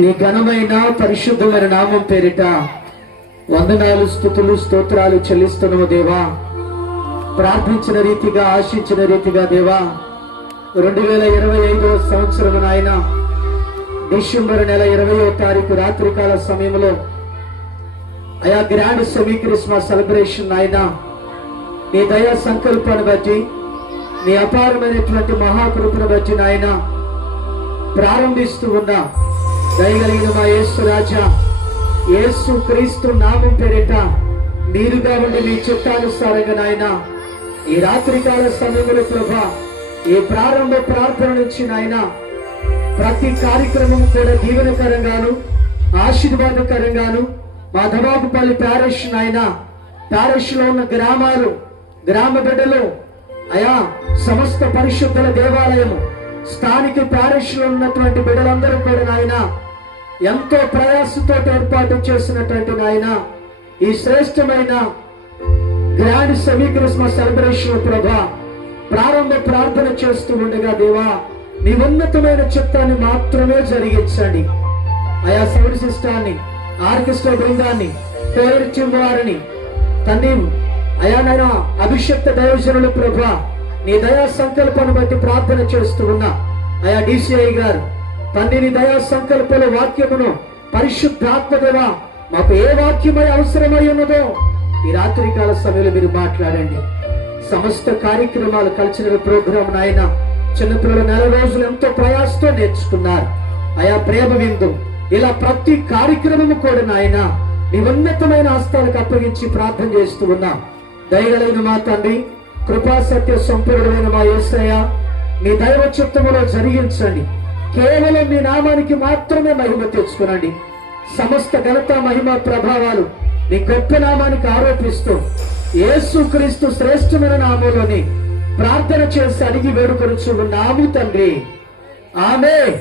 నీ ఘనమైన పరిశుద్ధమైన నామం పేరిట వందనాలు, స్తుతులు, స్తోత్రాలు చెల్లిస్తున్నాము దేవా. ప్రార్థించిన రీతిగా, ఆశించిన రీతిగా దేవా 2025 సంవత్సరం నాయన డిసెంబర్ నెల 20వ తారీఖు రాత్రికాల సమయంలో అయా గ్రాండ్ సెమీ క్రిస్మస్ సెలబ్రేషన్ ఆయన నీ దయా సంకల్పాన్ని బట్టి, నీ అపారమైనటువంటి మహాకృపను బట్టి నాయన ప్రారంభిస్తూ ఉన్నా. దయగలిగిన మా యేసు రాజా, యేసు క్రీస్తు నామం పేరిట మీరుగా ఉండి మీ చిత్తానుసారంగా నాయన ఈ రాత్రికాల సమయంలో ప్రభా, ఈ ప్రారంభ ప్రార్థన నుంచి నాయన ప్రతి కార్యక్రమం కూడా దీవెనకరంగాను ఆశీర్వాదకరంగాను మా ధబాపుపల్లి ప్యారిష్ నాయన, ప్యారిష్ లో ఉన్న గ్రామాలు, గ్రామ బిడ్డలు, అయా సమస్త పరిశుద్ధుల దేవాలయము, స్థానిక ప్యారిష్ లో ఉన్నటువంటి బిడ్డలందరూ కూడా నాయన ఎంతో ప్రయాసంతో ఏర్పాటు చేసినటువంటి నాయన ఈ శ్రేష్టమైన గ్రాండ్ సెమీ క్రిస్మస్ సెలబ్రేషన్ ప్రభా ప్రారంభ ప్రార్థన చేస్తూ ఉండగా దేవా, మీ ఉన్నతమైన చిత్తాన్ని మాత్రమే జరిగించండి. ఆయా సౌండ్ సిస్టాన్ని, ఆర్కెస్ట్రా బృందాన్ని, కోయిర్చిం వారిని తన్ని అయానైనా అభిషక్త దైవజనులు ప్రభా నీ దయా సంకల్పాన్ని బట్టి ప్రార్థన చేస్తూ ఉన్నా. ఆయా DCI గారు తండ్రి నీ దయా సంకల్పంలో వాక్యమును పరిశుద్ధాత్మదేవ మాకు ఏ వాక్యమై అవసరమై ఉన్నదో ఈ రాత్రికాల సమయంలో మీరు మాట్లాడండి. సమస్త కార్యక్రమాలు కల్చరల్ ప్రోగ్రాం నాయన చిన్నపిల్లలు 4 రోజులు ఎంతో ప్రయాసంతో నేర్చుకున్నారు. ఆయా ప్రేమ విందు ఇలా ప్రతి కార్యక్రమము కూడా నాయన నీ ఉన్నతమైన హస్తాలకు అప్పగించి ప్రార్థన చేస్తూ ఉన్నాం. దయగలిగిన మా తండ్రి, కృపా సత్య సంపూర్ణమైన మా యేసయ్య మీ దైవ చిత్తములో జరిగించండి. కేవలం మీ నామానికి మాత్రమే మహిమ తెచ్చుకునండి. సమస్త ఘనత, మహిమ, ప్రభావాలు నీ గొప్ప నామానికి ఆరోపిస్తూ యేసు క్రీస్తు శ్రేష్టమైన నామంలోని ప్రార్థన చేసి అడిగి వేడుకొనుచున్నాము తండ్రి. ఆమేన్.